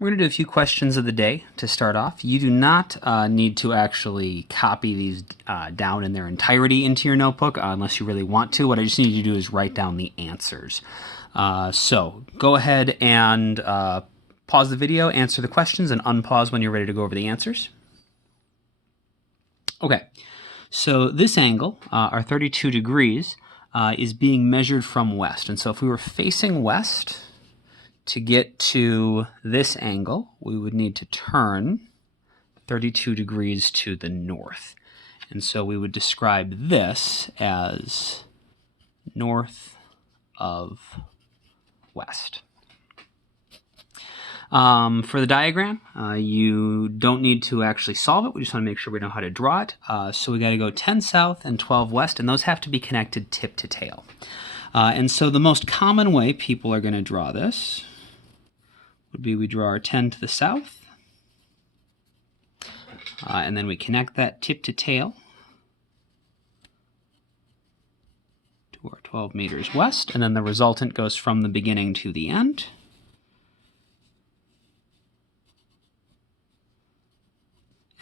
We're going to do a few questions of the day to start off. You do not need to actually copy these down in their entirety into your notebook unless you really want to. What I just need you to do is write down the answers. So go ahead and pause the video, answer the questions, and unpause when you're ready to go over the answers. Okay, so this angle, our 32 degrees, is being measured from west. And so if we were facing west, to get to this angle, we would need to turn 32 degrees to the north. And so we would describe this as north of west. For the diagram, you don't need to actually solve it. We just want to make sure we know how to draw it. So we got to go 10 south and 12 west, and those have to be connected tip to tail. And so the most common way people are going to draw this would be we draw our 10 to the south, and then we connect that tip to tail to our 12 meters west, and then the resultant goes from the beginning to the end.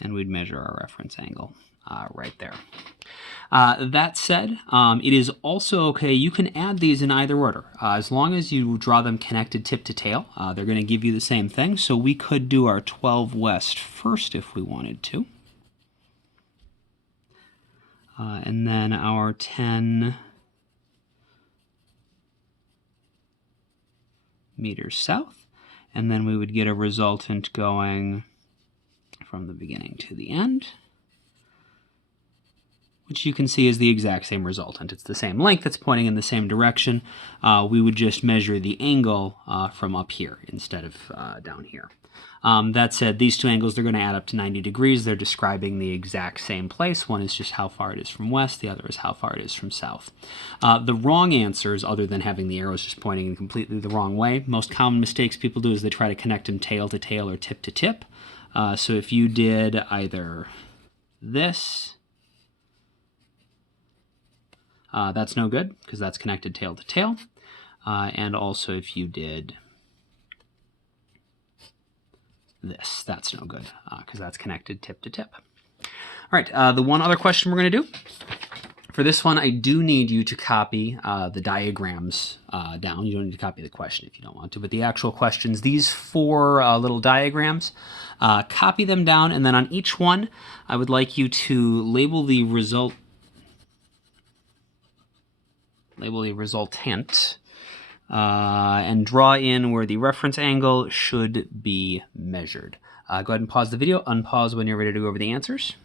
And we'd measure our reference angle right there. That said, it is also okay, you can add these in either order. As long as you draw them connected tip to tail, they're going to give you the same thing. So we could do our 12 west first if we wanted to. And then our 10 meters south. And then we would get a resultant going from the beginning to the end, which you can see is the exact same resultant. It's the same length, it's pointing in the same direction. We would just measure the angle from up here instead of down here. That said, these two angles, they're going to add up to 90 degrees. They're describing the exact same place. One is just how far it is from west, the other is how far it is from south. The wrong answers, other than having the arrows just pointing in completely the wrong way, most common mistakes people do is they try to connect them tail to tail or tip to tip. So if you did either this, that's no good because that's connected tail to tail. And also if you did this, that's no good because that's connected tip to tip. All right, the one other question we're going to do. For this one, I do need you to copy the diagrams down. You don't need to copy the question if you don't want to, but the actual questions, these four little diagrams, copy them down, and then on each one, I would like you to label the resultant, and draw in where the reference angle should be measured. Go ahead and pause the video, unpause when you're ready to go over the answers.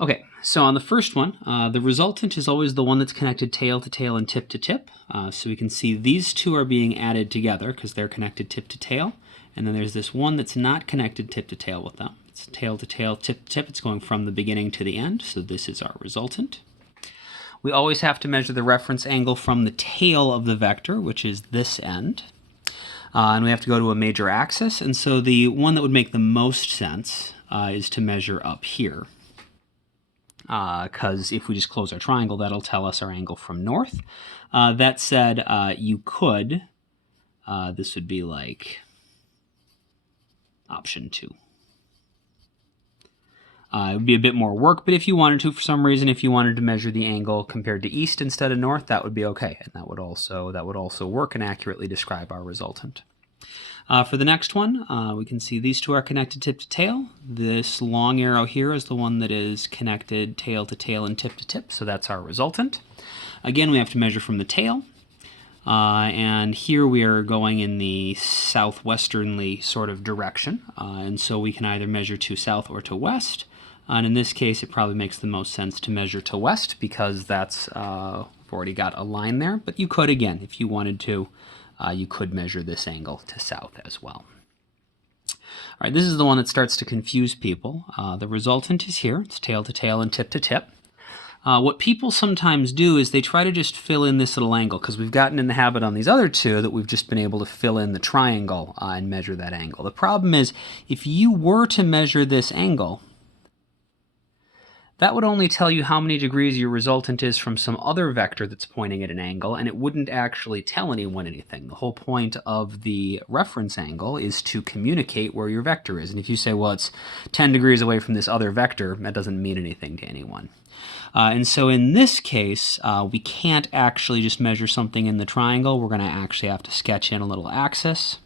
Okay, so on the first one, the resultant is always the one that's connected tail to tail and tip to tip. So we can see these two are being added together because they're connected tip to tail. And then there's this one that's not connected tip to tail with them. It's tail to tail, tip to tip. It's going from the beginning to the end. So this is our resultant. We always have to measure the reference angle from the tail of the vector, which is this end. And we have to go to a major axis. And so the one that would make the most sense is to measure up here. Because if we just close our triangle, that'll tell us our angle from north. That said, you could, this would be like option 2. It would be a bit more work, but if you wanted to, for some reason, if you wanted to measure the angle compared to east instead of north, that would be okay, and that would also work and accurately describe our resultant. For the next one, we can see these two are connected tip to tail. This long arrow here is the one that is connected tail to tail and tip to tip, so that's our resultant. Again, we have to measure from the tail, and here we are going in the southwesternly sort of direction, and so we can either measure to south or to west. And in this case, it probably makes the most sense to measure to west because that's we've already got a line there. But you could, again, if you wanted to, you could measure this angle to south as well. All right, this is the one that starts to confuse people. The resultant is here. It's tail to tail and tip to tip. What people sometimes do is they try to just fill in this little angle because we've gotten in the habit on these other two that we've just been able to fill in the triangle and measure that angle. The problem is if you were to measure this angle, that would only tell you how many degrees your resultant is from some other vector that's pointing at an angle, and it wouldn't actually tell anyone anything. The whole point of the reference angle is to communicate where your vector is. And if you say, well, it's 10 degrees away from this other vector, that doesn't mean anything to anyone. And so in this case, we can't actually just measure something in the triangle. We're going to actually have to sketch in a little axis.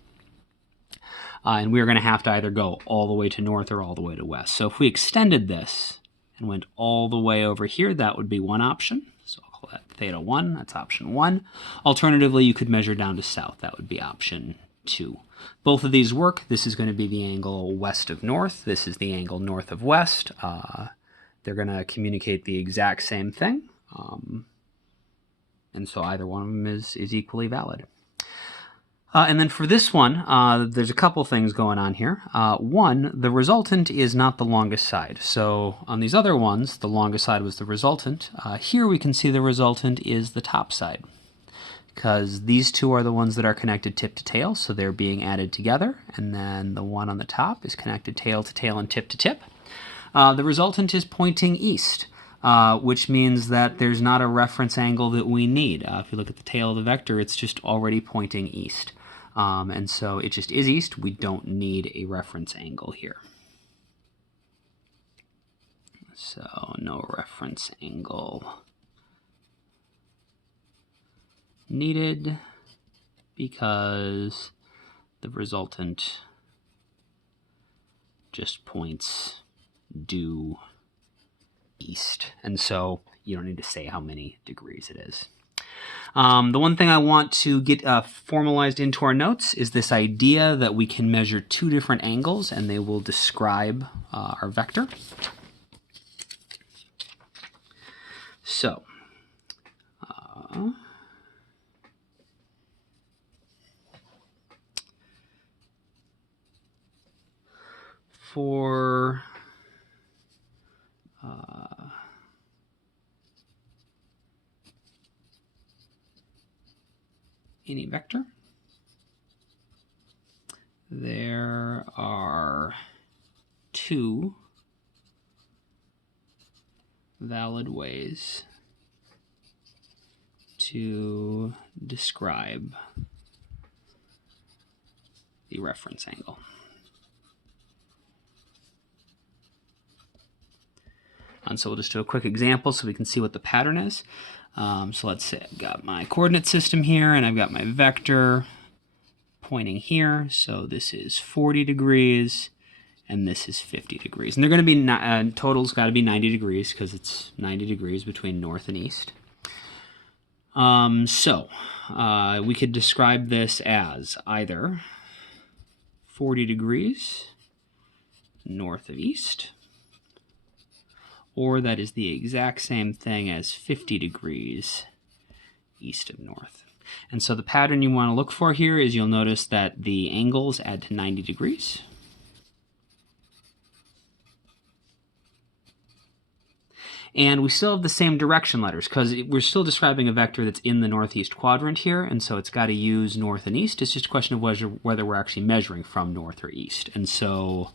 And we're going to have to either go all the way to north or all the way to west. So if we extended this and went all the way over here, that would be one option. So I'll call that theta 1. That's option 1. Alternatively, you could measure down to south. That would be option 2. Both of these work. This is going to be the angle west of north. This is the angle north of west. They're going to communicate the exact same thing. And so either one of them is equally valid. And then for this one, there's a couple things going on here. One, the resultant is not the longest side. So on these other ones, the longest side was the resultant. Here we can see the resultant is the top side, because these two are the ones that are connected tip to tail, so they're being added together. And then the one on the top is connected tail to tail and tip to tip. The resultant is pointing east, which means that there's not a reference angle that we need. If you look at the tail of the vector, it's just already pointing east. And so it just is east. We don't need a reference angle here. So no reference angle needed because the resultant just points due east. And so you don't need to say how many degrees it is. The one thing I want to get formalized into our notes is this idea that we can measure two different angles and they will describe our vector. So, for any vector, there are two valid ways to describe the reference angle. And so we'll just do a quick example so we can see what the pattern is. So let's say I've got my coordinate system here, and I've got my vector pointing here. So this is 40 degrees, and this is 50 degrees. And they're going to be, total's got to be 90 degrees because it's 90 degrees between north and east. We could describe this as either 40 degrees north of east, or that is the exact same thing as 50 degrees east of north. And so the pattern you want to look for here is you'll notice that the angles add to 90 degrees. And we still have the same direction letters because we're still describing a vector that's in the northeast quadrant here, and so it's got to use north and east. It's just a question of whether we're actually measuring from north or east. And so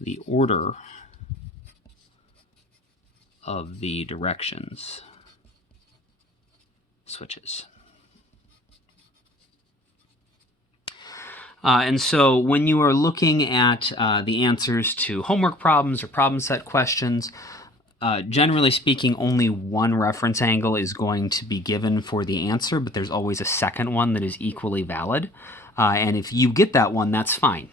the order of the directions switches. And so when you are looking at the answers to homework problems or problem set questions, generally speaking, only one reference angle is going to be given for the answer, but there's always a second one that is equally valid. And if you get that one, that's fine.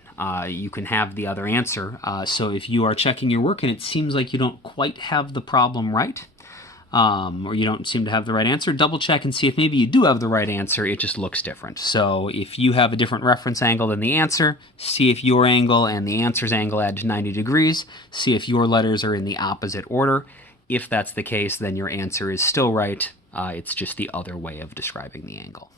You can have the other answer. So if you are checking your work and it seems like you don't quite have the problem right, or you don't seem to have the right answer, double check and see if maybe you do have the right answer, it just looks different. So if you have a different reference angle than the answer, see if your angle and the answer's angle add to 90 degrees, see if your letters are in the opposite order. If that's the case, then your answer is still right. It's just the other way of describing the angle.